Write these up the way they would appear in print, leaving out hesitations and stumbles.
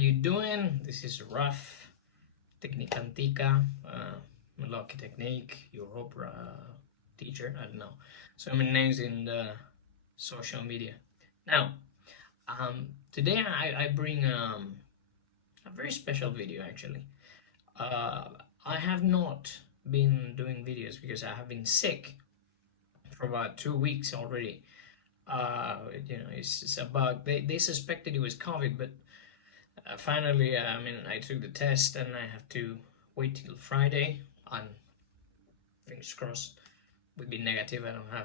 you doing? This is Raf, Technique Antica, Melocchitechnique, your opera teacher, I don't know. So many names in the social media. Now, today I bring a very special video actually. I have not been doing videos because I have been sick for about 2 weeks already. It's a bug. They suspected it was COVID, but finally, I took the test and I have to wait till Friday. And fingers crossed, would be negative. I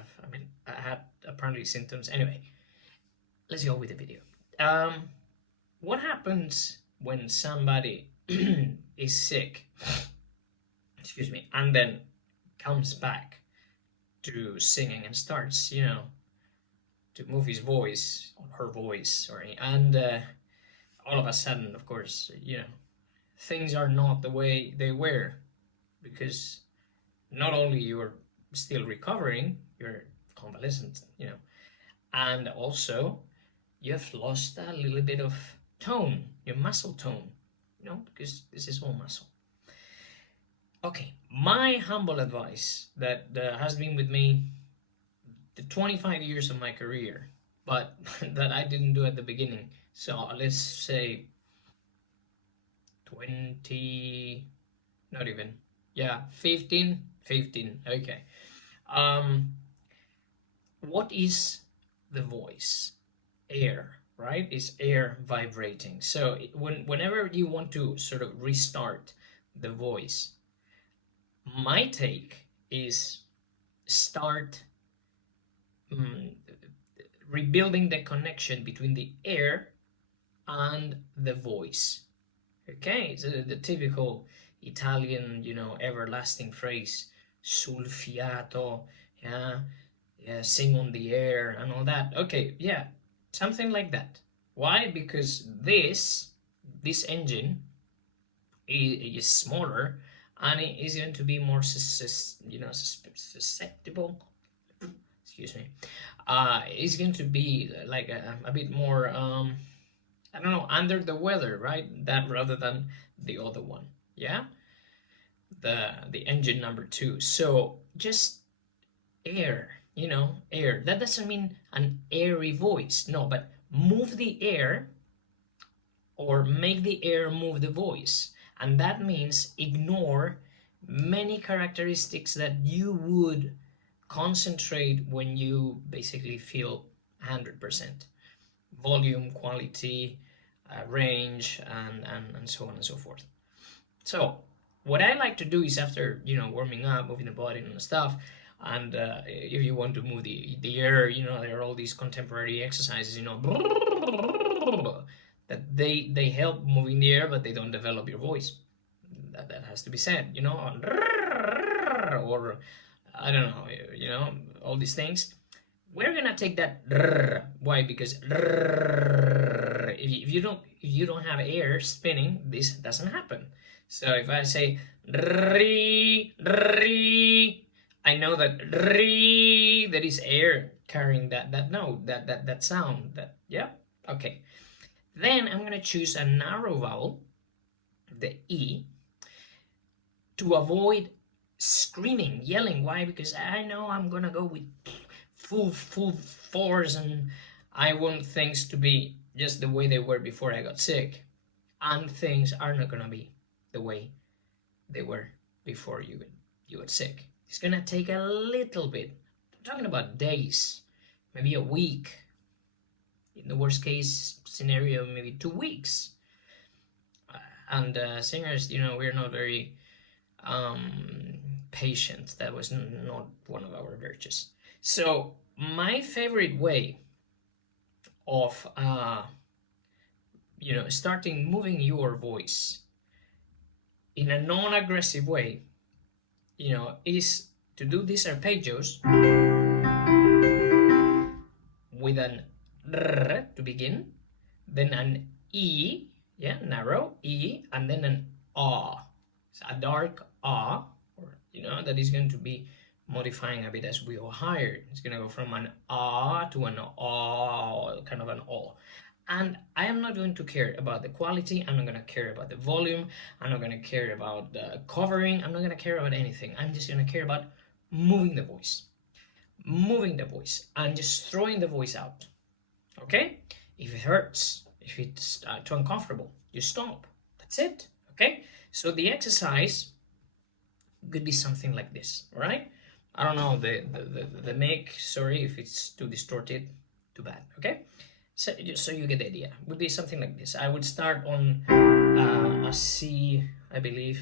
had apparently symptoms. Anyway, let's go with the video. What happens when somebody is sick, excuse me, and then comes back to singing and starts, to move his voice, or her voice, and all of a sudden, of course, things are not the way they were, because not only you're still recovering, you're convalescent, and also you have lost a little bit of tone, your muscle tone, because this is all muscle. Okay, my humble advice that has been with me the 25 years of my career, but that I didn't do at the beginning. So let's say 20, not even, yeah, 15, okay. What is the voice? Air, right? It's air vibrating. So whenever you want to sort of restart the voice, my take is start rebuilding the connection between the air and the voice. Okay, so the typical Italian, everlasting phrase, sul fiato, yeah, sing on the air and all that. Okay, yeah, something like that. Why? Because this engine is smaller and it is going to be more susceptible. Excuse me. It's going to be like a bit more I don't know, under the weather, right? That rather than the other one. Yeah, the engine number 2. So just air, air. That doesn't mean an airy voice, no, but move the air or make the air move the voice. And that means ignore many characteristics that you would concentrate when you basically feel 100%. Volume, quality, range, and so on and so forth. So what I like to do is after, warming up, moving the body and stuff, and if you want to move the air, there are all these contemporary exercises, that they help moving the air, but they don't develop your voice. That has to be said, or I don't know, all these things. We're gonna take that. Why? Because if you don't have air spinning, this doesn't happen. So if I say I know that there is air carrying that note, that sound. Yeah. Okay. Then I'm gonna choose a narrow vowel, the E, to avoid screaming, yelling. Why? Because I know I'm gonna go with full force and I want things to be just the way they were before I got sick, and things are not gonna be the way they were before you got sick. It's gonna take a little bit. I'm talking about days, maybe a week. In the worst case scenario, maybe 2 weeks. And singers, we're not very patient. That was not one of our virtues. So my favorite way of starting moving your voice in a non-aggressive way, is to do these arpeggios with an R to begin, then an E, narrow E, and then an A, so a dark A, or that is going to be modifying a bit as we go higher. It's going to go from an A to an A, kind of an O. And I am not going to care about the quality. I'm not going to care about the volume. I'm not going to care about the covering. I'm not going to care about anything. I'm just going to care about moving the voice. Moving the voice and just throwing the voice out. Okay? If it hurts, if it's too uncomfortable, you stop. That's it. Okay? So the exercise could be something like this, right? I don't know the mic, sorry if it's too distorted, too bad, okay? So you get the idea. Would be something like this. I would start on a C, I believe,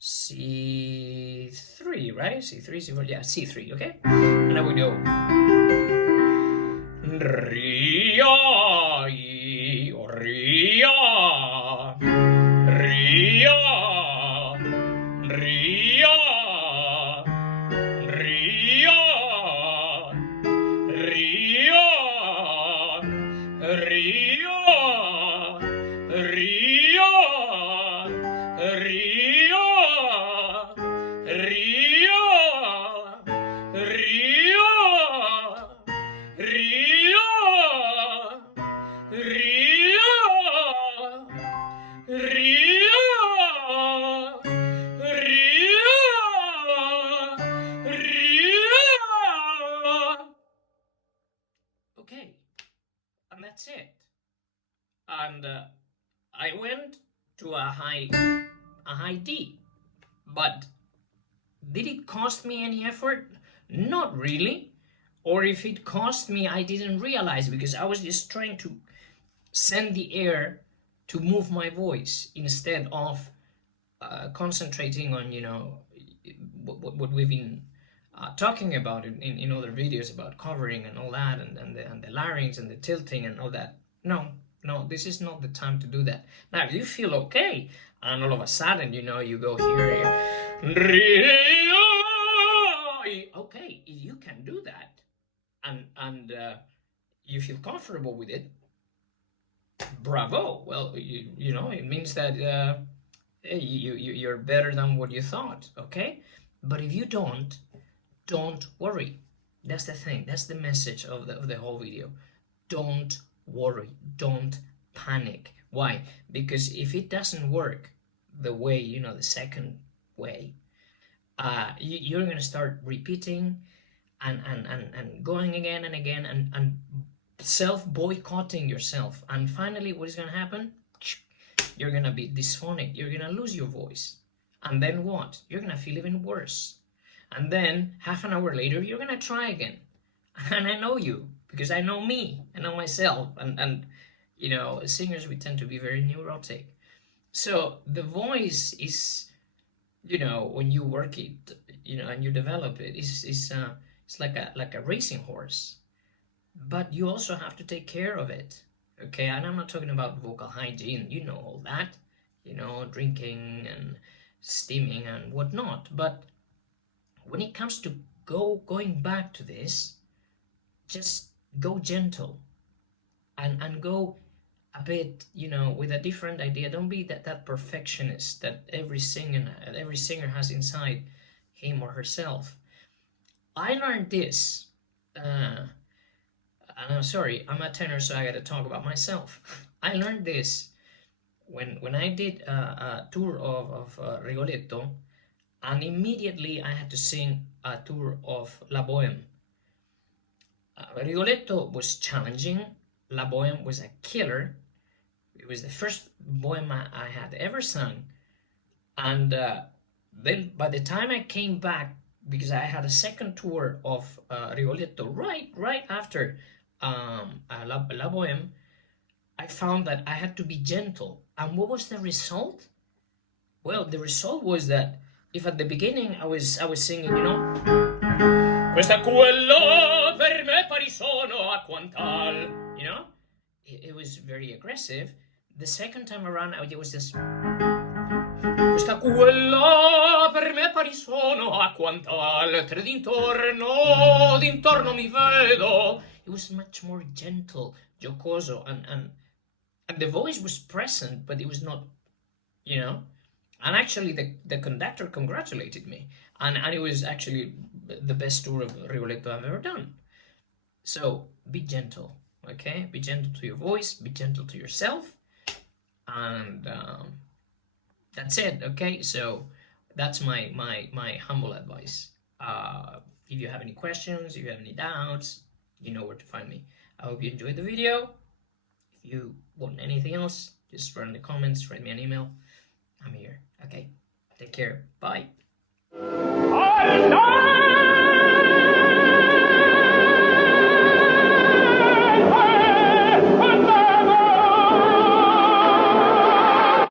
C3, right? C3, C4, yeah, C3, okay? And I would go Ria, Ria, Ria, Ria, Ria, Ria, Ria, Ria, Ria, Ria, Ria, Ria, Ria, Ria, Ria. Okay, and that's it. And I went to a high D, but did it cost me any effort? Not really. Or if it cost me, I didn't realize, because I was just trying to send the air to move my voice instead of concentrating on, you know, what we've been talking about in other videos about covering and all that, and the larynx and the tilting and all that. No, this is not the time to do that. Now, if you feel okay, and all of a sudden, you know, you go here, okay, if you can do that, and you feel comfortable with it, bravo. Well, you know, it means that hey, you're better than what you thought, okay? But if you don't worry. That's the thing. That's the message of the whole video. Don't worry. Don't panic. Why? Because if it doesn't work the way, you know, the second way, you're going to start repeating and going again and again and self-boycotting yourself. And finally, what is going to happen? You're going to be dysphonic. You're going to lose your voice. And then what? You're going to feel even worse. And then half an hour later, you're going to try again. And I know you, because I know me, I know myself. And you know, singers, we tend to be very neurotic. So the voice is, you know, when you work it, you know, and you develop it, it's like a racing horse. But you also have to take care of it. Okay, and I'm not talking about vocal hygiene, you know, all that, you know, drinking and steaming and whatnot. But when it comes to going back to this, just go gentle and go a bit, you know, with a different idea. Don't be that perfectionist that every singer has inside him or herself. I learned this, and I'm sorry, I'm a tenor, so I got to talk about myself. I learned this when I did a tour of Rigoletto, and immediately I had to sing a tour of La Bohème. Rigoletto was challenging. La Bohème was a killer. It was the first Bohème I had ever sung. And then by the time I came back, because I had a second tour of Rigoletto right after La Bohème, I found that I had to be gentle. And what was the result? Well, the result was that if at the beginning I was singing, you know, questa quello per me pari sono a quantal, you know, it was very aggressive. The second time around, it was just questa quello per me pari sono a quantal, tre d'intorno mi vedo. It was much more gentle, jocoso, and the voice was present, but it was not, you know. And actually, the conductor congratulated me, and it was actually the best tour of Rigoletto I've ever done. So be gentle, Okay, be gentle to your voice, be gentle to yourself, and that's it. Okay, so that's my humble advice. If you have any questions, if you have any doubts, you know where to find me. I hope you enjoyed the video. If you want anything else, just write in the comments, write me an email. I'm here. Okay, take care. Bye.